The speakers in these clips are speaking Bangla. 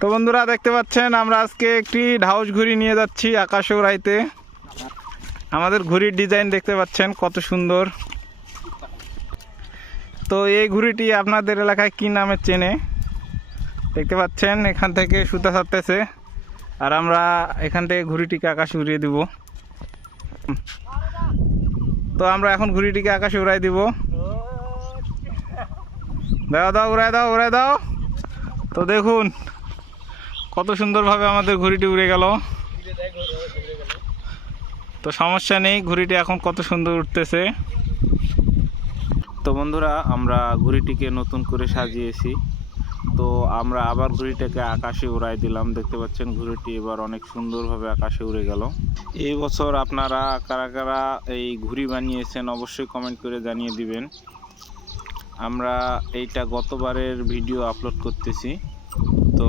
তো বন্ধুরা দেখতে পাচ্ছেন আমরা আজকে একটি ঢাউস ঘুড়ি নিয়ে যাচ্ছি আকাশে উড়াইতে। আমাদের ঘুড়ির ডিজাইন দেখতে পাচ্ছেন কত সুন্দর। তো এই ঘুড়িটি আপনাদের এলাকায় কি নামে চেনে দেখতে পাচ্ছেন, এখান থেকে সুতা ছাড়তেছে আর আমরা এখান থেকে ঘুড়িটিকে আকাশে উড়িয়ে দিব। তো আমরা এখন ঘুড়িটিকে আকাশে উড়াই দিব। দাও দাও উড়াই দাও উড়াই দাও। তো দেখুন কত সুন্দরভাবে আমাদের ঘুড়িটি উড়ে গেল। তো সমস্যা নেই, ঘুড়িটি এখন কত সুন্দর উঠতেছে। তো বন্ধুরা আমরা ঘুড়িটিকে নতুন করে সাজিয়েছি। তো আমরা আবার ঘুড়িটাকে আকাশে উড়াই দিলাম। দেখতে পাচ্ছেন ঘুড়িটি এবার অনেক সুন্দরভাবে আকাশে উড়ে গেল। এই বছর আপনারা কারা কারা এই ঘুড়ি বানিয়েছেন অবশ্যই কমেন্ট করে জানিয়ে দিবেন। আমরা এইটা গতবারের ভিডিও আপলোড করতেছি। তো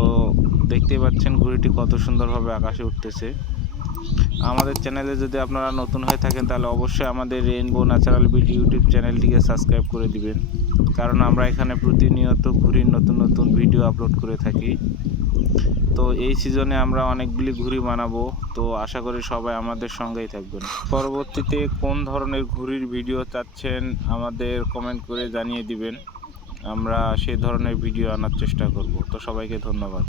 দেখতে পাচ্ছেন ঘুড়িটি কত সুন্দরভাবে আকাশে উঠতেছে। আমাদের চ্যানেলে যদি আপনারা নতুন হয়ে থাকেন তাহলে অবশ্যই আমাদের রেইনবো ন্যাচারাল বিউটি ইউটিউব চ্যানেলটিকে সাবস্ক্রাইব করে দিবেন, কারণ আমরা এখানে প্রতিনিয়ত ঘুড়ির নতুন নতুন ভিডিও আপলোড করে থাকি। তো এই সিজনে আমরা অনেকগুলি ঘুড়ি বানাবো, তো আশা করি সবাই আমাদের সঙ্গেই থাকবেন। পরবর্তীতে কোন ধরনের ঘুড়ির ভিডিও চাচ্ছেন আমাদের কমেন্ট করে জানিয়ে দিবেন, আমরা সেই ধরনের ভিডিও আনার চেষ্টা করব। তো সবাইকে ধন্যবাদ।